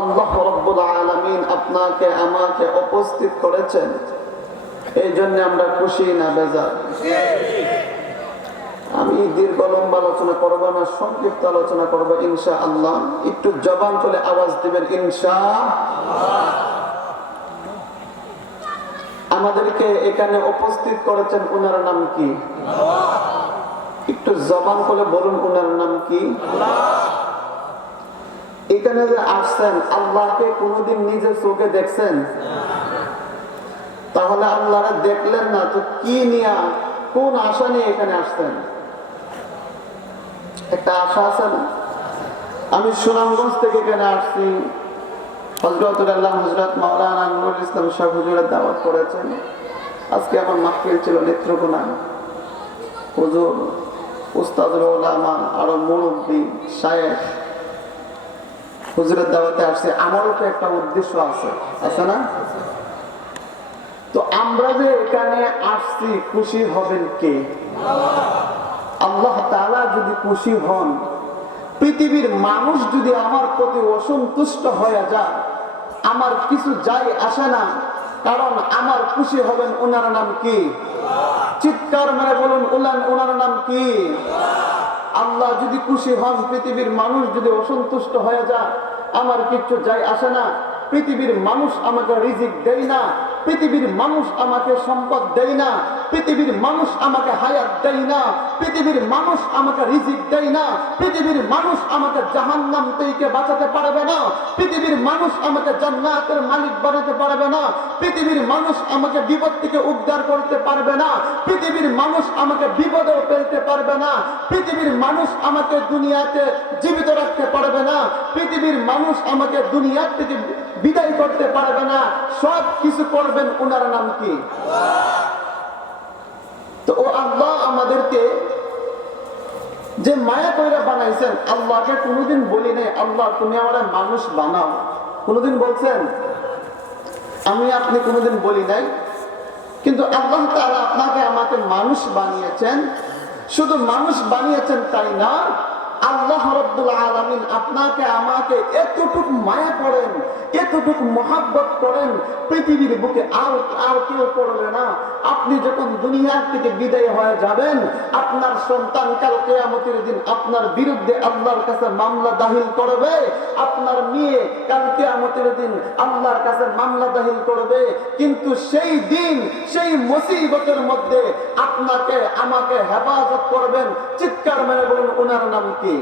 আল্লাহ রাব্বুল আলামিন আপনাকে আমাকে উপস্থিত করেছেন, এই জন্য আমরা খুশি না বেজার? আমি দীর্ঘ লম্বা আলোচনা করবো না, সংক্ষিপ্ত আলোচনা করবো ইনশাআল্লাহ। একটু জবান করে আওয়াজ দিবেন ইনশাআল্লাহ। আমাদেরকে এখানে উপস্থিত করেছেন, ওনার নাম কি? একটু জবান করে বলুন, ওনার নাম কি? এখানে যে আসছেন, আল্লাহকে কোনোদিন নিজের চোখে দেখছেন? তাহলে আল্লাহরা দেখলেন না তো কি নিয়ে, কোন আশা নিয়ে এখানে আসছেন? একটা আশা আছে না? আমি সুনামগঞ্জ থেকে এখানে আসছি, হযরত মাওলানা নুরুল ইসলাম সাহেব হুজুরের দাওয়াত করেছেন। আজকে আমার মাহফিল ছিল নেত্রকোনা, হুজুর উস্তাদুল উলামা আরো মুরব্বী শায়েখ হুজুরের দাওয়াতে আসছে। আমারও তো একটা উদ্দেশ্য আছে না? তো আমরা যে এখানে আসছি, খুশি হবেন কে? আল্লাহ তাআলা যদি খুশি হন, পৃথিবীর মানুষ যদি আমার প্রতি অসন্তুষ্ট হয়ে যায়, আমার কিছু যায় আসে না, কারণ আমার খুশি হবেন ওনার নাম কি? চিৎকার মেরে বলুন, ওনার নাম কি? আল্লাহ যদি খুশি হন, পৃথিবীর মানুষ যদি অসন্তুষ্ট হয়ে যায়, আমার কিছু যায় আসে না। পৃথিবীর মানুষ আমাকে রিজিক দেয় না, পৃথিবীর মানুষ আমাকে সম্পদ দেয় না, পৃথিবীর মানুষ আমাকে হায়াত দেয় না, পৃথিবীর মানুষ আমাকে রিজিক দেয় না, পৃথিবীর মানুষ আমাকে জাহান্নাম থেকে বাঁচাতে পারবে না, পৃথিবীর মানুষ আমাকে জান্নাতের মালিক বানাতে পারবে না, পৃথিবীর মানুষ আমাকে বিপদ থেকে উদ্ধার করতে পারবে না, পৃথিবীর মানুষ আমাকে বিপদেও ফেলতে পারবে না, পৃথিবীর মানুষ আমাকে দুনিয়াতে জীবিত রাখতে পারবে না, পৃথিবীর মানুষ আমাকে দুনিয়ার থেকে বিদায় করতে পারবে না। সব কিছু করবেন ওনার নাম কি? তো ও আল্লাহ আমাদেরকে যে মায়া কইরা বানাইছেন, আল্লাহকে কোনোদিন বলি নাই আল্লাহ তুমি আমার মানুষ বানাও, কোনোদিন বলছেন? আমি আপনি কোনোদিন বলি নাই। কিন্তু আল্লাহ তাআলা আপনাকে আমাকে মানুষ বানিয়েছেন। শুধু মানুষ বানিয়েছেন তাই না, আল্লাহ রাব্বুল আলামিন আপনাকে আমাকে এতটুকু মায়া করেন, এতটুকু মহাব্বত করেন, পৃথিবীর বুকে আর কেউ করবে না। আপনি যখন দুনিয়া থেকে বিদায় হয়ে যাবেন, আপনার সন্তান কাল কিয়ামতের দিন আপনার বিরুদ্ধে আল্লাহর কাছে মামলা দাখিল করবে, আপনার মেয়ে কাল কিয়ামতের দিন আল্লাহর কাছে মামলা দাখিল করবে। কিন্তু সেই দিন, সেই মুসিবতের মধ্যে আপনাকে আমাকে হেফাজত করবেন। চিৎকার মেরে বলুন, ওনার নাম কি?